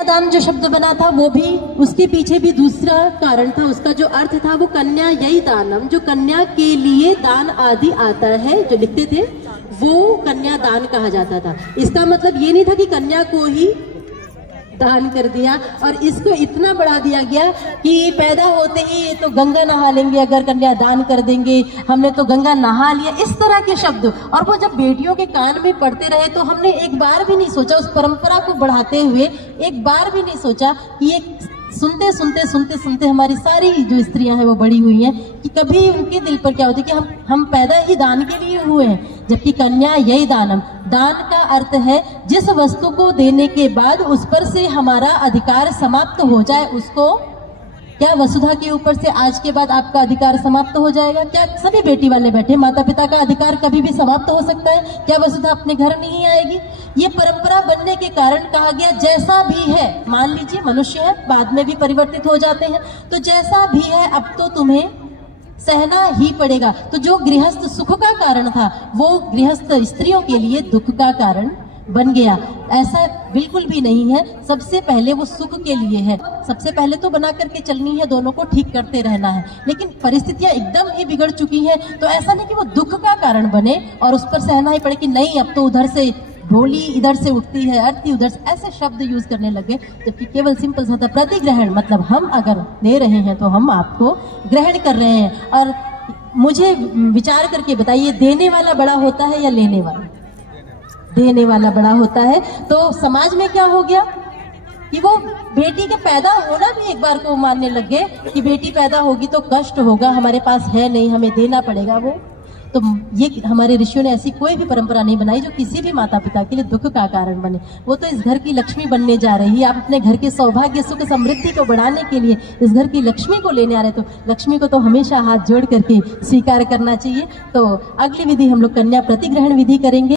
दान जो शब्द बना था वो भी, उसके पीछे भी दूसरा कारण था। उसका जो अर्थ था वो कन्या यही दानम, जो कन्या के लिए दान आदि आता है जो लिखते थे वो कन्या दान कहा जाता था। इसका मतलब ये नहीं था कि कन्या को ही दान कर दिया और इसको इतना बढ़ा दिया गया कि पैदा होते ही तो गंगा नहा लेंगे अगर कन्या दान कर देंगे, हमने तो गंगा नहा लिया, इस तरह के शब्द। और वो जब बेटियों के कान में पड़ते रहे तो हमने एक बार भी नहीं सोचा, उस परंपरा को बढ़ाते हुए एक बार भी नहीं सोचा कि ये सुनते सुनते सुनते सुनते हमारी सारी जो स्त्रियां हैं वो बड़ी हुई हैं कि कभी उनके दिल पर क्या होती है कि हम पैदा ही दान के लिए हुए हैं। जबकि कन्या यही दानम, दान का अर्थ है जिस वस्तु को देने के बाद उस पर से हमारा अधिकार समाप्त हो जाए उसको। क्या वसुधा के ऊपर से आज के बाद आपका अधिकार समाप्त हो जाएगा? क्या सभी बेटी वाले बैठे, माता पिता का अधिकार कभी भी समाप्त हो सकता है? क्या वसुधा अपने घर नहीं आएगी? ये परंपरा बनने के कारण कहा गया जैसा भी है, मान लीजिए मनुष्य है, बाद में भी परिवर्तित हो जाते हैं, तो जैसा भी है अब तो तुम्हें सहना ही पड़ेगा। तो जो गृहस्थ सुख का कारण था वो गृहस्थ स्त्रियों के लिए दुख का कारण बन गया। ऐसा बिल्कुल भी नहीं है, सबसे पहले वो सुख के लिए है, सबसे पहले तो बना करके चलनी है, दोनों को ठीक करते रहना है। लेकिन परिस्थितियां एकदम ही बिगड़ चुकी हैं तो ऐसा नहीं कि वो दुख का कारण बने और उस पर सहना ही पड़े कि नहीं अब तो उधर से ढोली इधर से उठती है, अर्थी उधर से, ऐसे शब्द यूज करने लगे। जबकि केवल सिंपल सा था प्रतिग्रहण, मतलब हम अगर दे रहे हैं तो हम आपको ग्रहण कर रहे हैं। और मुझे विचार करके बताइए, देने वाला बड़ा होता है या लेने वाला? देने वाला बड़ा होता है। तो समाज में क्या हो गया कि वो बेटी के पैदा होना भी एक बार को मानने लग गए कि बेटी पैदा होगी तो कष्ट होगा, हमारे पास है नहीं, हमें देना पड़ेगा वो। तो ये हमारे ऋषियों ने ऐसी कोई भी परंपरा नहीं बनाई जो किसी भी माता पिता के लिए दुख का कारण बने। वो तो इस घर की लक्ष्मी बनने जा रही है, आप अपने घर के सौभाग्य सुख समृद्धि को बढ़ाने के लिए इस घर की लक्ष्मी को लेने आ रहे, तो लक्ष्मी को तो हमेशा हाथ जोड़ करके स्वीकार करना चाहिए। तो अगली विधि हम लोग कन्या प्रतिग्रहण विधि करेंगे।